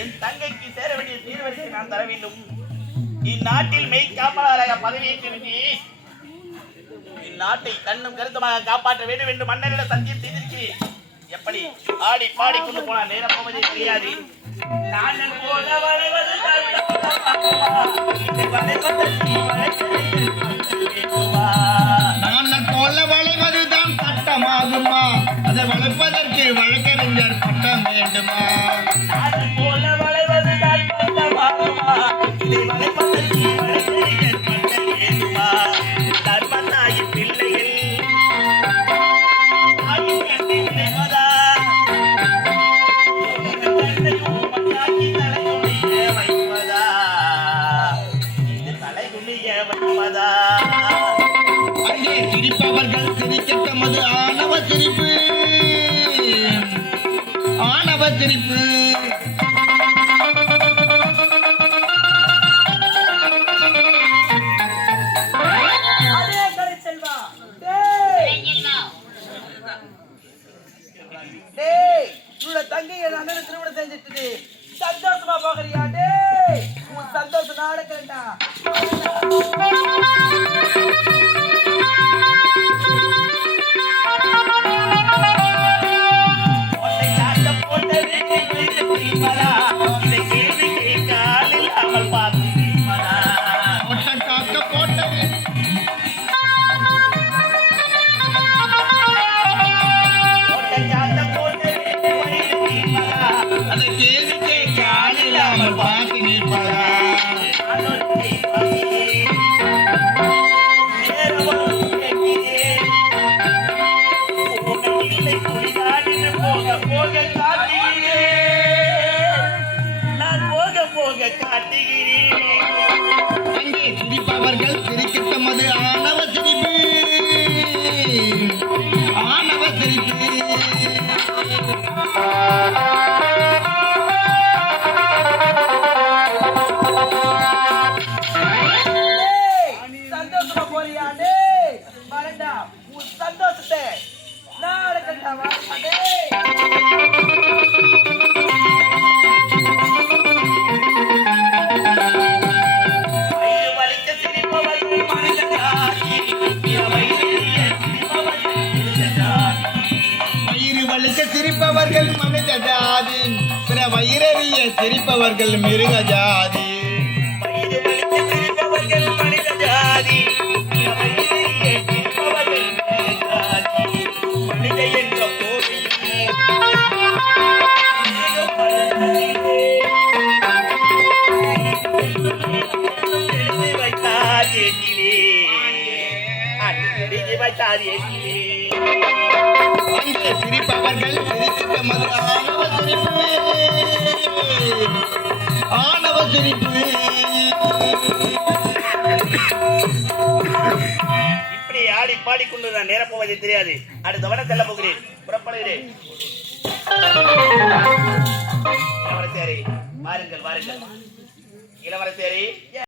என் தங்கைக்கு சேர வேண்டிய சீர்வரிசை நான் தர வேண்டும். இந்நாட்டில் மெய் காப்பாளராக பதவியேற்று இந்நாட்டை கண்ணும் கருத்துமாக காப்பாற்ற வேண்டும் என்று மன்னரிடம் சத்தியம் செய்திருக்கிறேன். எப்படி ஆடி பாடிக்கொண்டு போன நேரம் போவதே தெரியாது. நான் போல வளைவது வளைவதுதான் சட்டமாகுமா? அதை வளைப்பதற்கு வழக்கறிஞர் பட்டம் வேண்டுமா? நான் போல வளைவதுதான் சட்டமாகுமா? இதை வளைப்பதற்கு வழக்கறிஞர் பட்டம் வேண்டுமா? தர்மத்தாயின் பிள்ளைகள் அங்கே சிரிப்பவர்கள் சிரிக்க தமது ஆணவ சிரிப்பு ஆணவ சிரிப்பு தங்கி என் அண்ணன் திருமணம் செஞ்சுட்டு சந்தோஷமா போகிறியா? டேய் உன் சந்தோஷம் நடக்கிறேன்டா. சிரிப்பவர்கள் சிரிக்க தமது ஆணவ சிரிப்பு ஆணவ சிரிப்பு சந்தோஷமா போறியா? டேய் வரண்டா உன் சந்தோஷத்தை நடக்கண்டா. சிரிப்பவர்கள் மனித ஜாதி, பிற வயிறறிய சிரிப்பவர்கள் மிருக ஜாதி. சிரிப்பவர்கள் சிரிக்க மது ஆணவ சிரிப்பு ஆணவ சிரிப்பு. இப்படி ஆடி பாடிக்கொண்டு நான் நேரம் போவதை தெரியாது. அடுத்த வர செல்ல போகிறேன். புறப்படுகிறேன். இளவரசேரி வாருங்கள் வாருங்கள். இளவரசேரி